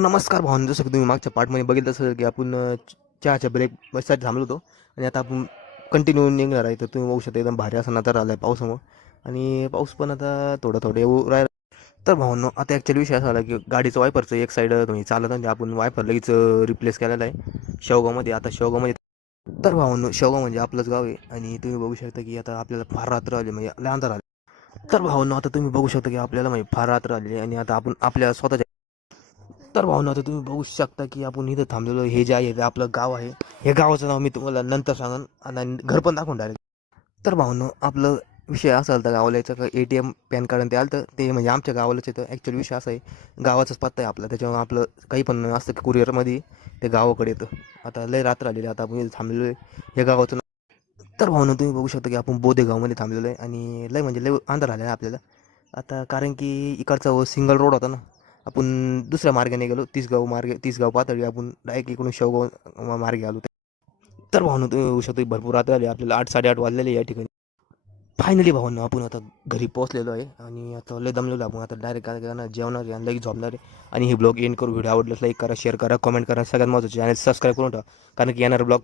नमस्कार भावना, जसं की तुम्ही मागच्या पार्टमध्ये बघितलं असेल की आपण चहाच्या ब्रेकसाठी थांबलो होतो आणि आता आपण कंटिन्यू निघणार आहे. तर तुम्ही बघू शकता एकदम भारी असा नजारा आला आहे पावसामुळं. आणि पाऊस पण आता थोडं थोडं येऊ राहिला. तर भावांनो, आता ॲक्च्युअली विषय असा आला की गाडीचं वायपरचं एक साईड म्हणजे चालत नाही, आपण वायपर लगेच रिप्लेस केलेला आहे शेवगावमध्ये. आता शेवगावमध्ये तर भावांनो, शेवगाव म्हणजे आपलंच गाव आहे आणि तुम्ही बघू शकता की आता आपल्याला फार रात्र आली, म्हणजे लय अंधार आले. तर भावांनो, आता तुम्ही बघू शकता की आपल्याला म्हणजे फार रात्र आलेली आहे आणि आता आपण आपल्या स्वतःच्या तर भावना, आता तुम्ही बघू शकता की आपण इथं थांबलेलो. हे जे आहे ते आपलं गाव आहे. हे गावाचं नाव मी तुम्हाला नंतर सांगेन आणि घर पण दाखवून डायरेक्ट. तर भावनो, आपलं विषय असा आला गावाला यायचं का ATM पॅन कार्ड आणि ते आलं, तर ते म्हणजे आमच्या गावालाच येतं. ॲक्च्युअली विषय असा आहे, गावाचाच पत्ता आहे आपला, त्याच्यामुळे आपलं काही पण असतं की कुरिअरमध्ये ते गावाकडे येतं. आता लय रात्र आलेली आहे, आता आपण इथं थांबलेलो आहे हे गावाचं नाव. तर भावनो, तुम्ही बघू शकता की आपण बोधे गावामध्ये थांबलेलो आहे आणि लय म्हणजे लय अंधार आलेला आहे आपल्याला आता, कारण की इकडचा सिंगल रोड होता ना. आपण दुसऱ्या मार्गाने गेलो, तिसगाव पातळी, आपण डायरेक्ट इकडून शेवगाव मार्गे आलो. तर भावनो, तुम्ही बघू शकता की भरपूर रात्र आली आपल्याला, 8-8:30 वाजलेले या ठिकाणी. फायनली भावनो, आपण आता घरी पोहोचलेलो आहे आणि आता लय दमलेलो आपण. आता डायरेक्ट काय करणार, जेवणार आहे आणि लगेच झोपणार आहे. आणि हे ब्लॉग एंड करू. व्हिडिओ आवडल्यास लाईक करा, शेअर करा, कमेंट करा. सगळ्यात महत्त्वाचं चॅनल सबस्क्राईब करून ठेवा, कारण की येणारा ब्लॉग